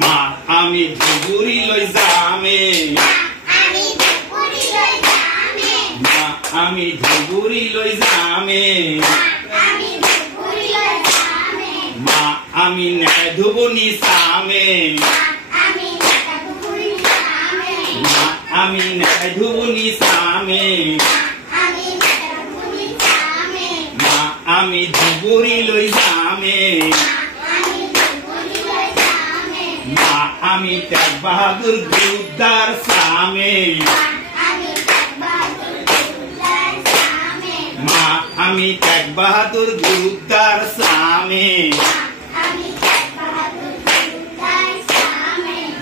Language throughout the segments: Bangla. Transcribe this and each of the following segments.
মা আমি ধুবুরি লই যামে মা আমি ধুবুরি লই যামে মা আমি নে ধুবুনি সামে মা আমি নে ধুবুনি সামে মা আমি ধুবুরি লই যামে মা আমি তেগ বাহাদুর গুরুদ্বার সামে মা আমি তেগ বাহাদুর গুরুদ্বার সামে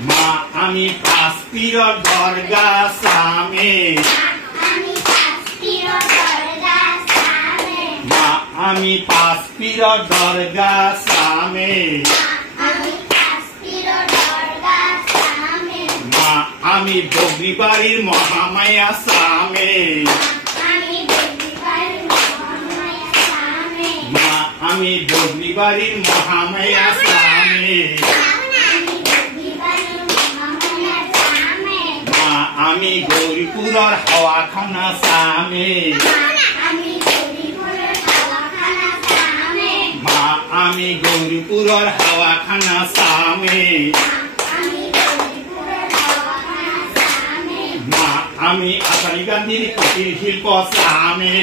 মা আমি পাঁচপীর দরগা সামে মা আমি পাঁচপীর দরগা সামে মা আমি বগরি বাড়ির মহামায়া সামে মা আমি বগরি বাড়ির মহামায়া সামে মা আমি গৌরীপুরের হাওয়াখানা সামে মা আমি গৌরীপুরের হাওয়াখানা সামে মা আমি আচারি গান্ধীর কুটির শিল্প সামে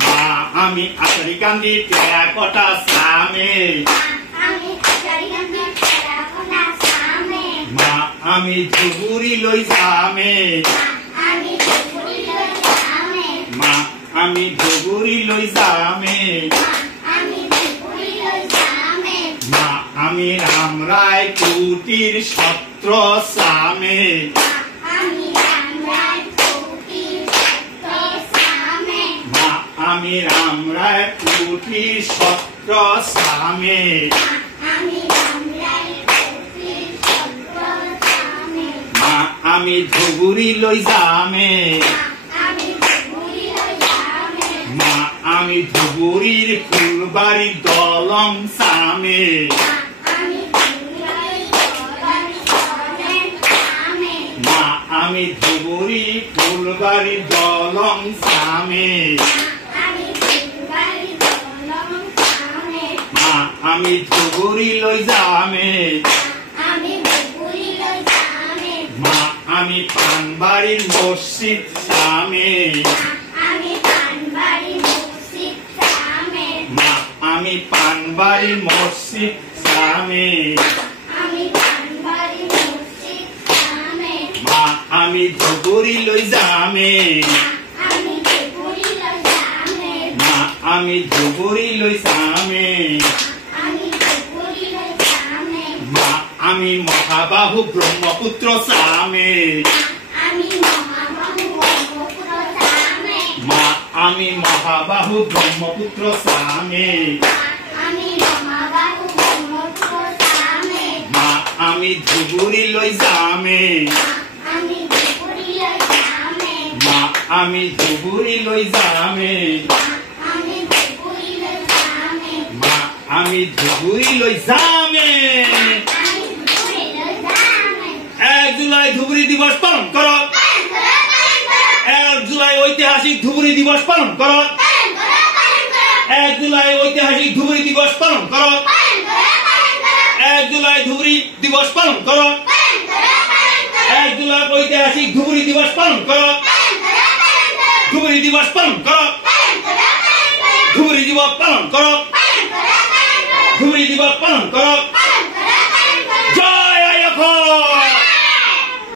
মা আমি আচারি গান্ধীর টেরাকোটা সামে মা আমি ধুবুরি লই যামে মা আমি ধুবুরি লই যামে মা আমি রাম রায় কুটির সত্র সামে মা আমি রাম রায় কুটির সত্র সামে মা আমি ধুবুরি লই যামে মা আমি ধুবুরির ফুলবাড়ির দলং সামে মা আমি ধুবুরি ফুলবাড়ির দলং সামে মা আমি ধুবুরি লই যামে মা আমি পানবাড়ির মসজিদ সামে মা আমি পানবাড়ির মসজিদ সামে মা আমি ধুবুরি লই যামে মা আমি ধুবুরি লই যামে মা আমি মহাবাহু ব্রহ্মপুত্র সামে মা আমি মহাবাহু ব্রহ্মপুত্র সামে মা আমি ধুবুরি লই যামে মা আমি ধুবুরি লই যামে মা আমি ধুবুরি লই যামে 1 জুলাই ধুবুরি দিবস পালন করো 1 জুলাই ঐতিহাসিক ধুবুরি দিবস পালন করো 1 জুলাই ঐতিহাসিক ধুবুরি দিবস পালন করো 1 জুলাই ধুবুরি দিবস পালন করো 1 জুলাই ঐতিহাসিক ধুবুরি দিবস পালন করো ধুবুরি দিবস পালন করো ধুবুরি দিবস পালন করো ধুবুরি দিবস পালন করো